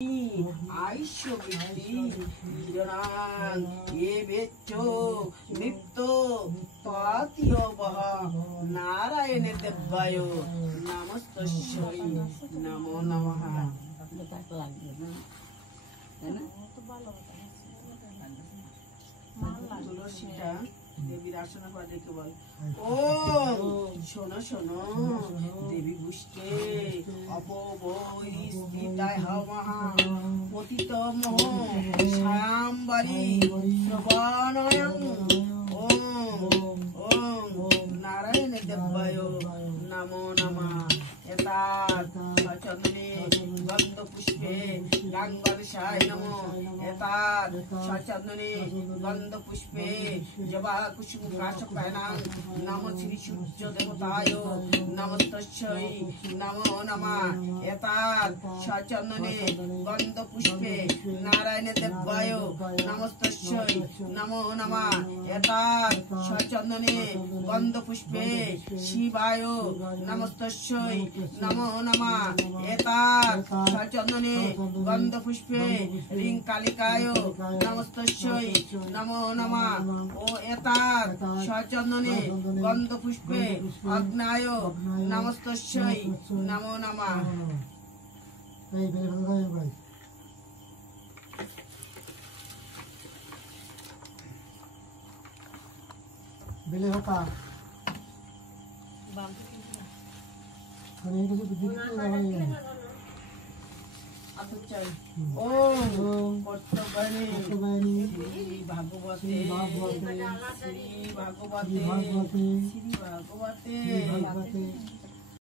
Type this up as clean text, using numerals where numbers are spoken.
আইষ্য বৃত্তি জনাং এ বেচ্চো নিত্য ততীয় বহ নারায়ণে দেব্যায় নমস্তস্যৈ নমো নমঃ। তুলসীটা দেবীর আসনের পর দেখে বল, ও শোনো শোনো দেবী বুষ্টে অপবৈ স্থিতায় হমহা পতিত মোহ সায়াম্বরী শ্রবণয়ং ওম ওম নারায়ণ দেব্যায় নমো নমঃ। এতাৎ সচন্দনে গন্ধ পুষ্পে গাঙ্গর্ষায় নমো। এতাৎ সচন্দনে গন্ধ পুষ্পে জবা কুসুম কাশপায়নাং নমো শ্রী সূর্য দেবতায় নমস্তস্যৈ নমো নমঃ। এতাৎ সচন্দনে গন্ধ পুষ্পে নারায়ণ দেব্যায় নমস্তস্যৈ নমো নমঃ। এতাৎ সচন্দনে গন্ধ পুষ্পে শিবায় নমস্তস্যৈ নমো নমঃ। এতাৎ সচন্দনে গন্ধ পুষ্পে রিং কালিকায় নমস্তস্যৈ নমো নমঃ। ও এতাৎ সচন্দনে গন্ধ পুষ্পে অগ্নায় নমস্তস্যৈ নমো নমঃ। বেলে হতা ওম কর্তব্যানি শ্রী ভাগবতে শ্রী ভাগবতে শ্রী ভাগবতে